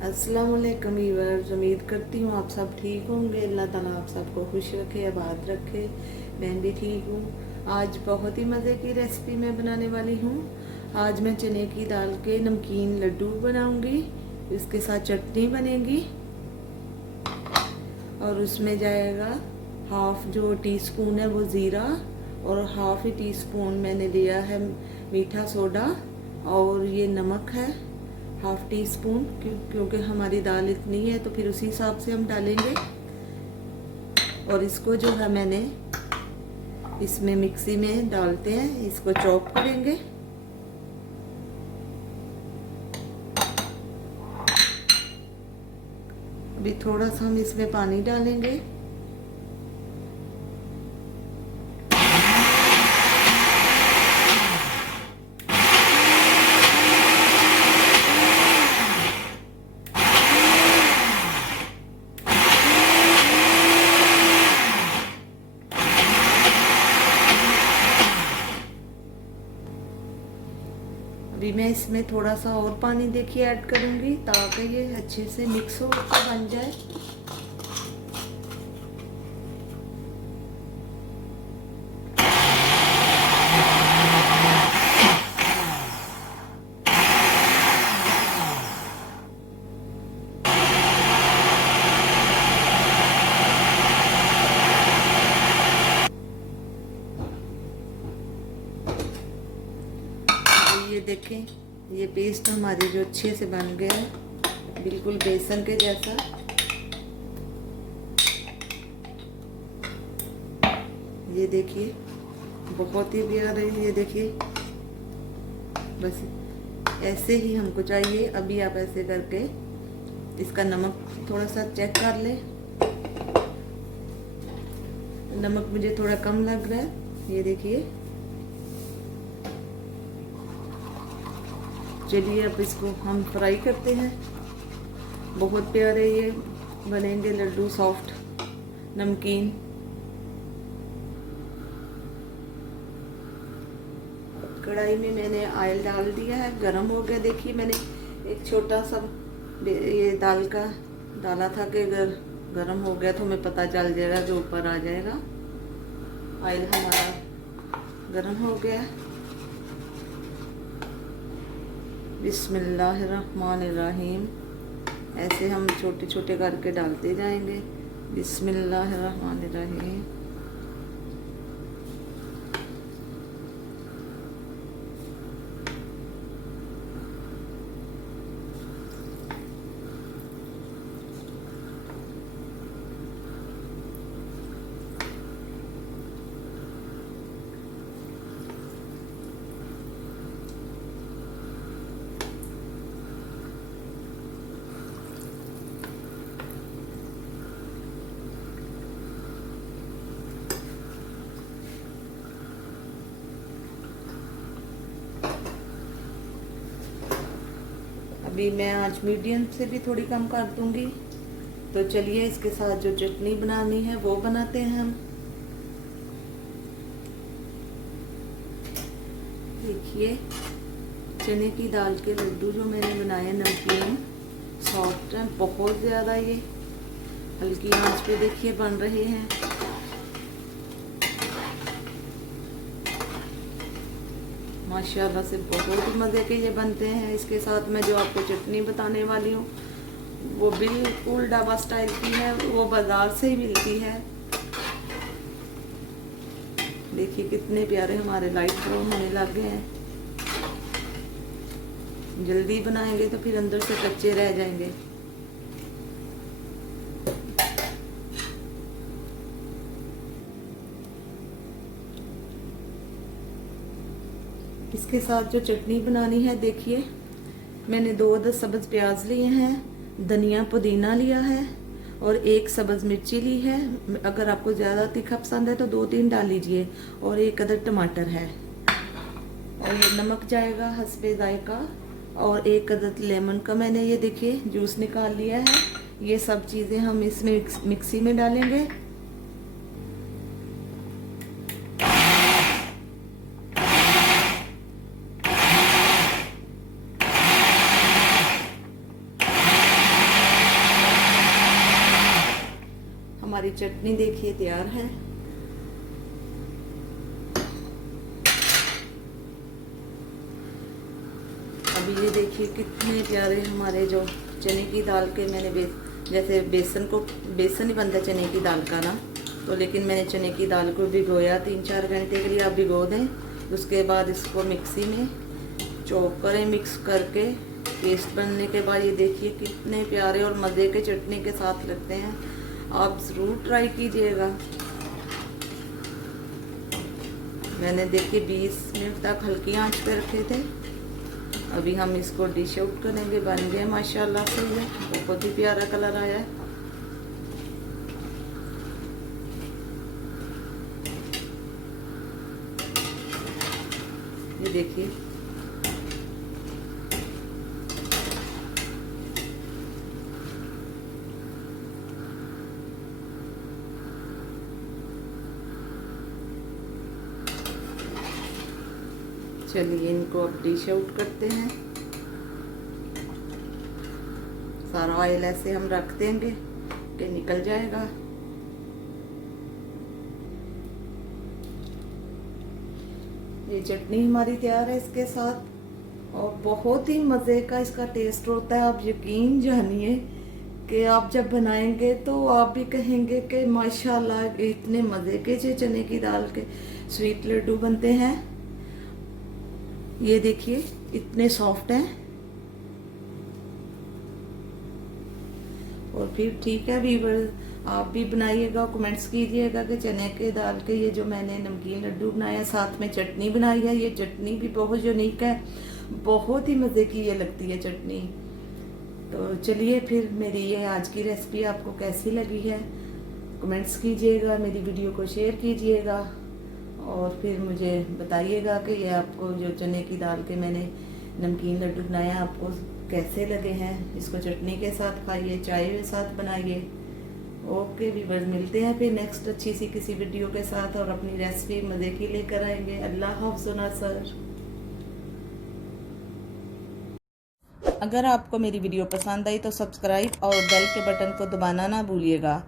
अस्सलाम वालेकुम व्यूअर्स, उम्मीद करती हूँ आप सब ठीक होंगे। अल्लाह ताला आप सबको खुश रखे, आबाद रखे। मैं भी ठीक हूँ। आज बहुत ही मज़े की रेसिपी मैं बनाने वाली हूँ। आज मैं चने की दाल के नमकीन लड्डू बनाऊंगी। इसके साथ चटनी बनेगी और उसमें जाएगा हाफ जो टीस्पून है वो ज़ीरा और हाफ ही टीस्पून मैंने लिया है मीठा सोडा और ये नमक है हाफ टी स्पून, क्योंकि हमारी दाल इतनी है तो फिर उसी हिसाब से हम डालेंगे। और इसको जो है मैंने इसमें मिक्सी में डालते हैं, इसको चॉप करेंगे। अभी थोड़ा सा हम इसमें पानी डालेंगे। अभी मैं इसमें थोड़ा सा और पानी देखिए ऐड करूंगी ताकि ये अच्छे से मिक्स हो के बन जाए। ये देखें, ये पेस्ट हमारी जो अच्छे से बन गया है, बिल्कुल बेसन के जैसा। ये देखिए बहुत ही प्यारा है। ये देखिए बस ऐसे ही हमको चाहिए। अभी आप ऐसे करके इसका नमक थोड़ा सा चेक कर ले। नमक मुझे थोड़ा कम लग रहा है, ये देखिए। चलिए अब इसको हम फ्राई करते हैं। बहुत प्यारे ये बनेंगे लड्डू, सॉफ्ट नमकीन। कढ़ाई में मैंने ऑयल डाल दिया है, गरम हो गया। देखिए मैंने एक छोटा सा ये दाल का डाला था कि अगर गरम हो गया तो हमें पता चल जाएगा, जो ऊपर आ जाएगा। ऑयल हमारा गरम हो गया। बिस्मिल्लाहिर्रहमानिर्रहीम। ऐसे हम छोटे छोटे करके डालते जाएंगे। बिस्मिल्लाहिर्रहमानिर्रहीम। अभी मैं आज मीडियम से भी थोड़ी कम कर दूंगी। तो चलिए इसके साथ जो चटनी बनानी है वो बनाते हैं हम। देखिए चने की दाल के लड्डू जो मैंने बनाए नमकीन, सॉफ्ट हैं बहुत ज़्यादा। ये हल्की आंच पे देखिए बन रहे हैं। माशाल्लाह से बहुत मज़े के ये बनते हैं। इसके साथ मैं जो आपको चटनी बताने वाली हूँ वो बिल्कुल ढाबा स्टाइल की है, वो बाज़ार से ही मिलती है। देखिए कितने प्यारे हमारे लाइट ब्राउन होने लग गए हैं। जल्दी बनाएंगे तो फिर अंदर से कच्चे रह जाएंगे। इसके साथ जो चटनी बनानी है, देखिए मैंने 2 अदद सब्ज़ प्याज लिए हैं, धनिया पुदीना लिया है और 1 सब्ज़ मिर्ची ली है। अगर आपको ज़्यादा तीखा पसंद है तो 2-3 डाल लीजिए। और 1 अदद टमाटर है और ये नमक जाएगा हस्बे जायका। और 1 अदद लेमन का मैंने ये देखिए जूस निकाल लिया है। ये सब चीज़ें हम इसमें मिक्सी में डालेंगे। हमारी चटनी देखिए तैयार है। अभी ये देखिए कितने प्यारे हमारे जो चने की दाल के मैंने जैसे बेसन ही बनता है चने की दाल का ना, तो लेकिन मैंने चने की दाल को भिगोया 3-4 घंटे के लिए। आप भिगो दें, उसके बाद इसको मिक्सी में चॉप करें, मिक्स करके पेस्ट बनने के बाद ये देखिए कितने प्यारे और मज़े के चटनी के साथ लगते हैं। आप ज़रूर ट्राई कीजिएगा। मैंने देखिए 20 मिनट तक हल्की आंच पे रखे थे। अभी हम इसको डिश आउट करेंगे। बन गए माशाल्लाह से, ये बहुत ही प्यारा कलर आया है। ये देखिए चलिए इनको अब डिश आउट करते हैं। सारा ऑयल ऐसे हम रख देंगे कि निकल जाएगा। ये चटनी हमारी तैयार है इसके साथ, और बहुत ही मज़े का इसका टेस्ट होता है। आप यकीन जानिए कि आप जब बनाएंगे तो आप भी कहेंगे कि माशाल्लाह इतने मज़े के जो चने की दाल के स्वीट लड्डू बनते हैं। ये देखिए इतने सॉफ्ट हैं। और फिर ठीक है वीवर, आप भी बनाइएगा, कमेंट्स कीजिएगा कि चने के दाल के ये जो मैंने नमकीन लड्डू बनाया, साथ में चटनी बनाई है। ये चटनी भी बहुत यूनिक है, बहुत ही मज़े की ये लगती है चटनी। तो चलिए फिर मेरी ये आज की रेसिपी आपको कैसी लगी है कमेंट्स कीजिएगा, मेरी वीडियो को शेयर कीजिएगा और फिर मुझे बताइएगा कि ये आपको जो चने की दाल के मैंने नमकीन लड्डू बनाया आपको कैसे लगे हैं। इसको चटनी के साथ खाइए, चाय के साथ बनाइए। ओके वीवर्स, मिलते हैं फिर नेक्स्ट अच्छी सी किसी वीडियो के साथ और अपनी रेसिपी मज़े की लेकर आएंगे। अल्लाह हाफ़िज़ सर। अगर आपको मेरी वीडियो पसंद आई तो सब्सक्राइब और बेल के बटन को दबाना ना भूलिएगा।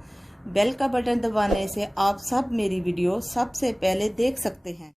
बेल का बटन दबाने से आप सब मेरी वीडियो सबसे पहले देख सकते हैं।